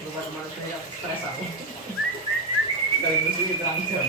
Lupa teman saya stres aku. Kali bersih terang jam.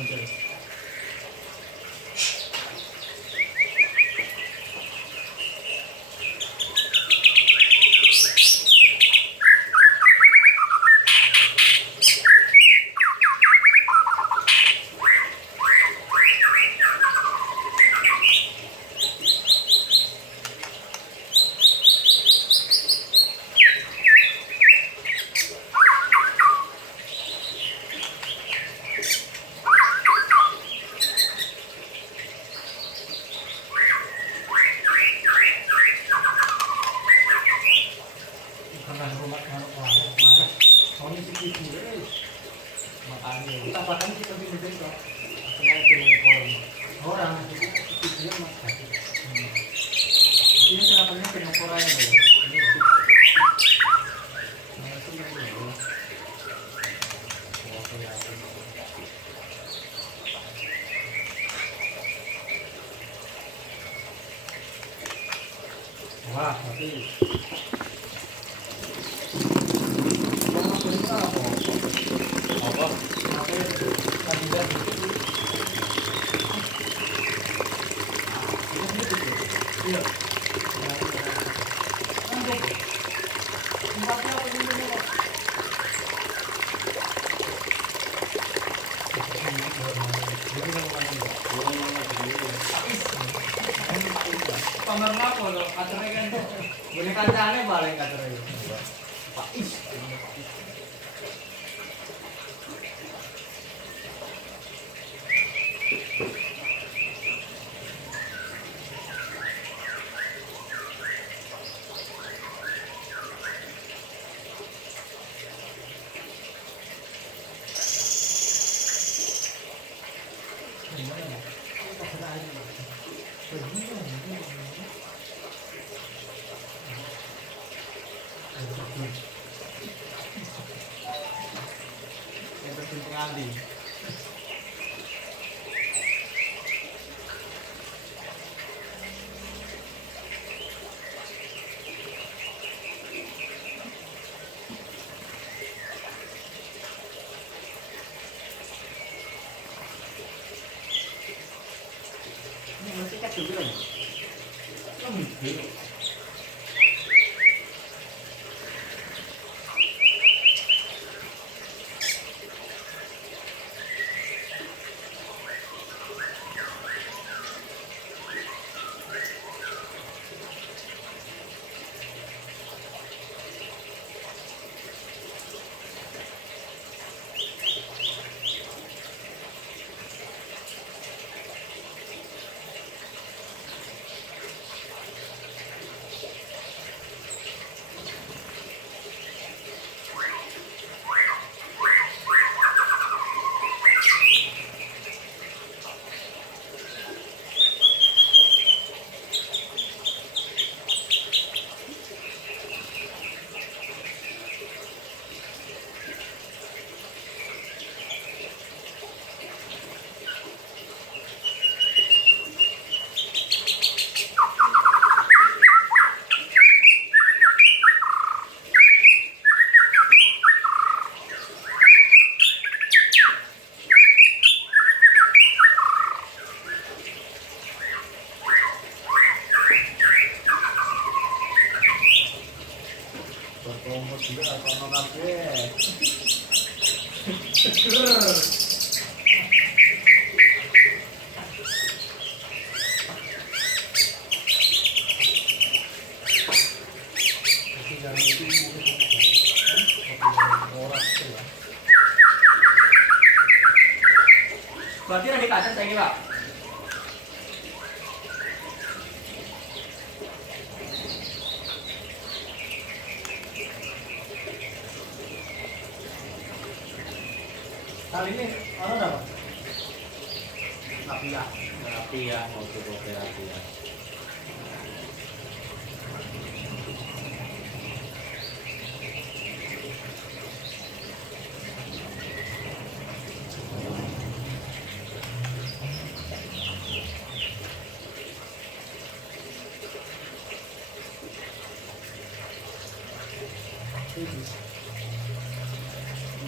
Wah, tapi apa? Kandidat itu iya. Tempatnya apa ini Pak? Pamer apa lo? Katanya kan boleh kancane paling katanya. Pak Is. Yang tersimpan Andi. Ini masih kacau belum? Belum. Berkelompok juga sama kabeh. Berarti ada di kaca saya ini, Pak. Kali ini mana dapat? Terapi ya, mau coba terapi ya.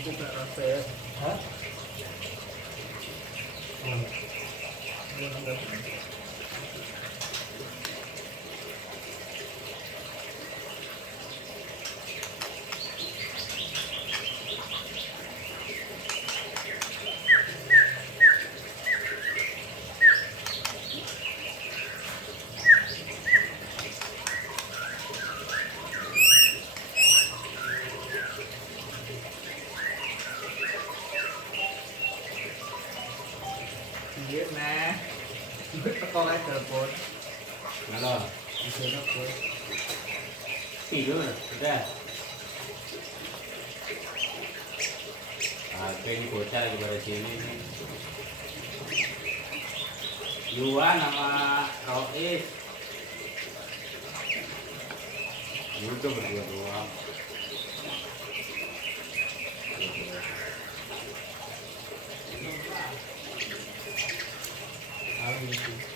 empuk kayak rasa ya. Hah? Biết nè. Biết có con ai cờ cồn. Halo, Bisa nó cồn. tidur udah. Apa ini bocah lagi pada sini nih. Yuan sama Rois. Udah berdua doang. Habis.